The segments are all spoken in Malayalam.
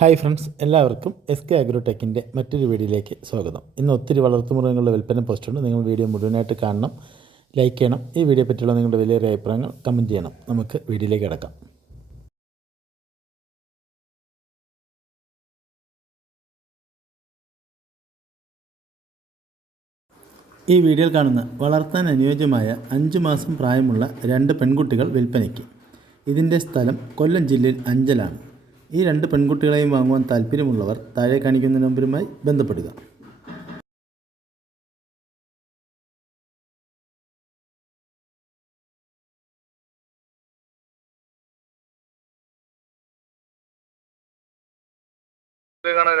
ഹായ് ഫ്രണ്ട്സ് എല്ലാവർക്കും എസ് കെ അഗ്രോടെക്കിന്റെ മറ്റൊരു വീഡിയോയിലേക്ക് സ്വാഗതം. ഇന്ന് ഒത്തിരി വളർത്തുമൃഗങ്ങളുടെ വിൽപ്പന പോസ്റ്റുണ്ട് നിങ്ങൾ വീഡിയോ മുഴുവനായിട്ട് കാണണം ലൈക്ക് ചെയ്യണം. ഈ വീഡിയോ പറ്റിയുള്ള നിങ്ങളുടെ വിലയേറിയ അഭിപ്രായങ്ങൾ കമന്റ് ചെയ്യണം. നമുക്ക് വീഡിയോയിലേക്ക് കിടക്കാം. ഈ വീഡിയോയിൽ കാണുന്ന വളർത്താൻ അനുയോജ്യമായ അഞ്ച് മാസം പ്രായമുള്ള രണ്ട് പെൺകുട്ടികൾ വിൽപ്പനയ്ക്ക്. ഇതിന്റെ സ്ഥലം കൊല്ലം ജില്ലയിൽ അഞ്ചലാണ്. ഈ രണ്ട് പെൺകുട്ടികളെയും വാങ്ങുവാൻ താല്പര്യമുള്ളവർ താഴെ കാണിക്കുന്ന നമ്പറുമായി ബന്ധപ്പെടുക.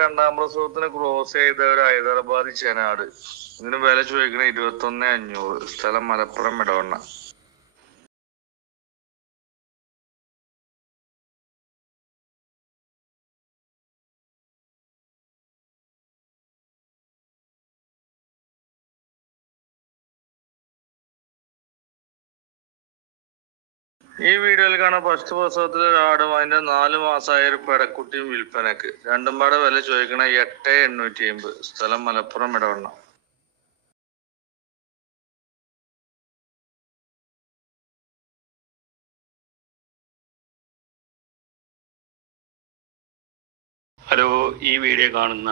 രണ്ടാം പ്രസവത്തിന് ക്രോസ് ചെയ്ത ഒരു ഹൈദരാബാദ് ചെനാട്. ഇതിന് വില ചോദിക്കണ ഇരുപത്തി ഒന്ന് അഞ്ഞൂറ്. സ്ഥലം മലപ്പുറം ഇടവണ്ണ ഈ വീഡിയോയിൽ കാണാൻ ഫസ്റ്റ് പ്രസവത്തിൽ ഒരാടും അതിന്റെ നാല് മാസമായ ഒരു പെടക്കുട്ടിയും വിൽപ്പനക്ക്. രണ്ടും പാടെ വില ചോദിക്കണ എട്ട് എണ്ണൂറ്റി അമ്പത്. സ്ഥലം മലപ്പുറം ഇടവണ്ണ ഹലോ ഈ വീഡിയോ കാണുന്ന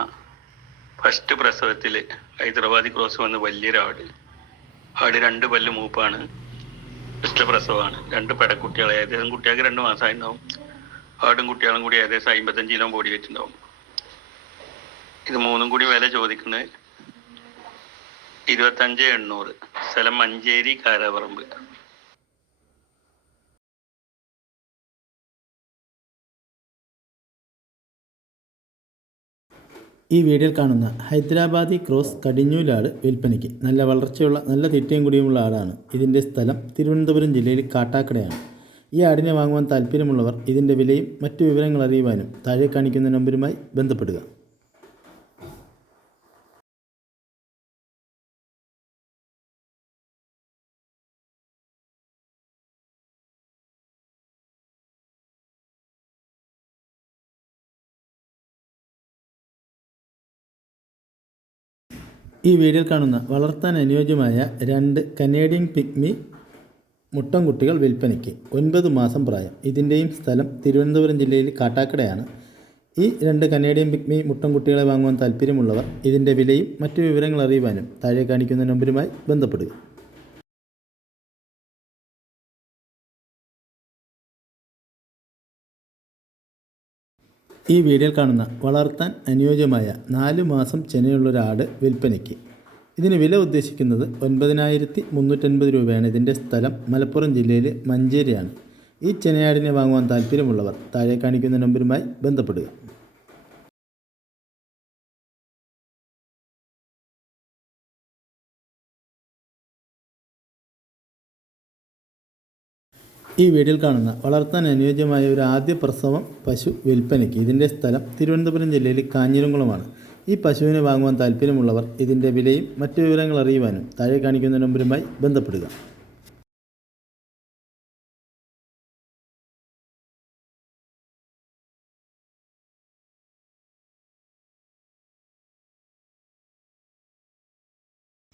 ഫസ്റ്റ് പ്രസവത്തിൽ ഹൈദരാബാദി ക്രോസ് വന്ന വലിയൊരാട്. ആട് രണ്ട് പല്ല് മൂപ്പാണ്. ഫസ്റ്റ് പ്രസവമാണ് രണ്ട് പെടക്കുട്ടികൾ ഏകദേശം കുട്ടികൾക്ക് രണ്ട് ഉണ്ടാവും ആടും കുട്ടികളും കൂടി ഏകദേശം അമ്പത്തഞ്ച് കിലോ ബോഡി വെച്ചിട്ടുണ്ടാവും. ഇത് മൂന്നും കൂടി വില ചോദിക്കുന്നത് ഇരുപത്തഞ്ച് എണ്ണൂറ്. സ്ഥലം മഞ്ചേരി കാരാപറമ്പ്. ഈ വീഡിയോയിൽ കാണുന്ന ഹൈദരാബാദി ക്രോസ് കടിഞ്ഞൂലാട് വിൽപ്പനയ്ക്ക് നല്ല വളർച്ചയുള്ള നല്ല തീറ്റയും കുടിയുമുള്ള ആടാണ്. ഇതിന്റെ സ്ഥലം തിരുവനന്തപുരം ജില്ലയിൽ കാട്ടാക്കടയാണ്. ഈ ആടിനെ വാങ്ങുവാൻ താല്പര്യമുള്ളവർ ഇതിന്റെ വിലയും മറ്റു വിവരങ്ങൾ അറിയുവാനും താഴെ കാണിക്കുന്ന നമ്പരുമായി ബന്ധപ്പെടുക. ഈ വീഡിയോയിൽ കാണുന്ന വളർത്താൻ അനുയോജ്യമായ രണ്ട് കനേഡിയൻ പിഗ്മി മുട്ടൻകുട്ടികൾ വിൽപ്പനയ്ക്ക് ഒൻപത് മാസം പ്രായം. ഇതിന്റെയും സ്ഥലം തിരുവനന്തപുരം ജില്ലയിൽ കാട്ടാക്കടയാണ്. ഈ രണ്ട് കനേഡിയൻ പിഗ്മി മുട്ടൻകുട്ടികളെ വാങ്ങുവാൻ താല്പര്യമുള്ളവർ ഇതിന്റെ വിലയും മറ്റു വിവരങ്ങൾ അറിയുവാനും താഴെ കാണിക്കുന്ന നമ്പരുമായി ബന്ധപ്പെടുക. ഈ വീഡിയോയിൽ കാണുന്ന വളർത്താൻ അനുയോജ്യമായ നാല് മാസം ചെനയുള്ള ഒരു ആട് വിൽപ്പനയ്ക്ക്. ഇതിന് വില ഉദ്ദേശിക്കുന്നത് ഒൻപതിനായിരത്തി മുന്നൂറ്റൻപത് രൂപയാണ്. ഇതിന്റെ സ്ഥലം മലപ്പുറം ജില്ലയിൽ മഞ്ചേരിയാണ്. ഈ ചെനയാടിനെ വാങ്ങുവാൻ താല്പര്യമുള്ളവർ താഴെ കാണിക്കുന്ന നമ്പരുമായി ബന്ധപ്പെടുക. ഈ വീഡിയോയിൽ കാണുന്ന വളർത്താൻ അനുയോജ്യമായ ഒരു ആദ്യ പ്രസവം പശു വിൽപ്പനയ്ക്ക്. ഇതിന്റെ സ്ഥലം തിരുവനന്തപുരം ജില്ലയിൽ കാഞ്ഞിരംകുളമാണ്. ഈ പശുവിനെ വാങ്ങുവാൻ താല്പര്യമുള്ളവർ ഇതിന്റെ വിലയും മറ്റു വിവരങ്ങൾ അറിയുവാനും താഴെ കാണിക്കുന്ന നമ്പരുമായി ബന്ധപ്പെടുക.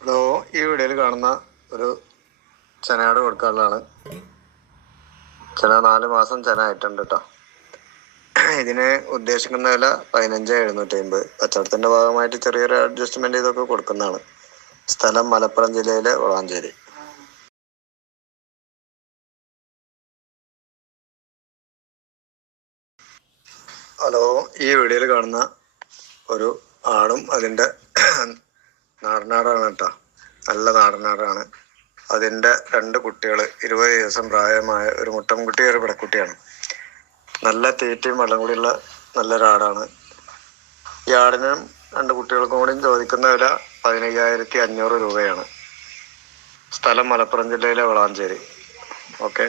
ഹലോ ഈ വീഡിയോയിൽ കാണുന്ന ഒരു ചനയാട് കൊടുക്കാനുള്ളതാണ്. ചെന നാല് മാസം ചെന ആയിട്ടുണ്ട് കേട്ടോ ഇതിന് ഉദ്ദേശിക്കുന്ന വില പതിനഞ്ച് എഴുന്നൂറ്റി അമ്പത് കച്ചവടത്തിന്റെ ഭാഗമായിട്ട് ചെറിയൊരു അഡ്ജസ്റ്റ്മെന്റ് ഇതൊക്കെ കൊടുക്കുന്നതാണ്. സ്ഥലം മലപ്പുറം ജില്ലയിലെ വളാഞ്ചേരി. ഹലോ ഈ വീഡിയോയിൽ കാണുന്ന ഒരു ആടും അതിന്റെ നാടനാടാണ് കേട്ടോ നല്ല നാടനാടാണ് അതിന്റെ രണ്ട് കുട്ടികൾ ഇരുപത് ദിവസം പ്രായമായ ഒരു മുട്ടൻകുട്ടി ഒരു പിടക്കുട്ടിയാണ് നല്ല തീറ്റയും വെള്ളം കൂടിയുള്ള നല്ലൊരാടാണ്. ഈ ആടിനും രണ്ട് കുട്ടികൾക്കും കൂടി ചോദിക്കുന്ന വില പതിനയ്യായിരത്തി അഞ്ഞൂറ് രൂപയാണ്. സ്ഥലം മലപ്പുറം ജില്ലയിലെ വളാഞ്ചേരി. ഓക്കെ?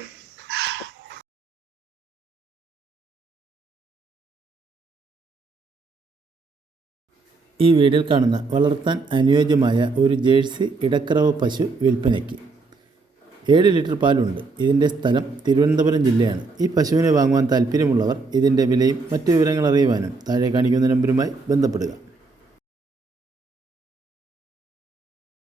ഈ വീഡിയോയിൽ കാണുന്ന വളർത്താൻ അനുയോജ്യമായ ഒരു ജേഴ്സി ഇടക്കറവ് പശു വിൽപ്പനയ്ക്ക് ഏഴ് ലിറ്റർ പാലുണ്ട്. ഇതിന്റെ സ്ഥലം തിരുവനന്തപുരം ജില്ലയാണ്. ഈ പശുവിനെ വാങ്ങുവാൻ താല്പര്യമുള്ളവർ ഇതിന്റെ വിലയും മറ്റു വിവരങ്ങൾ അറിയുവാനും താഴെ കാണിക്കുന്ന നമ്പരുമായി ബന്ധപ്പെടുക.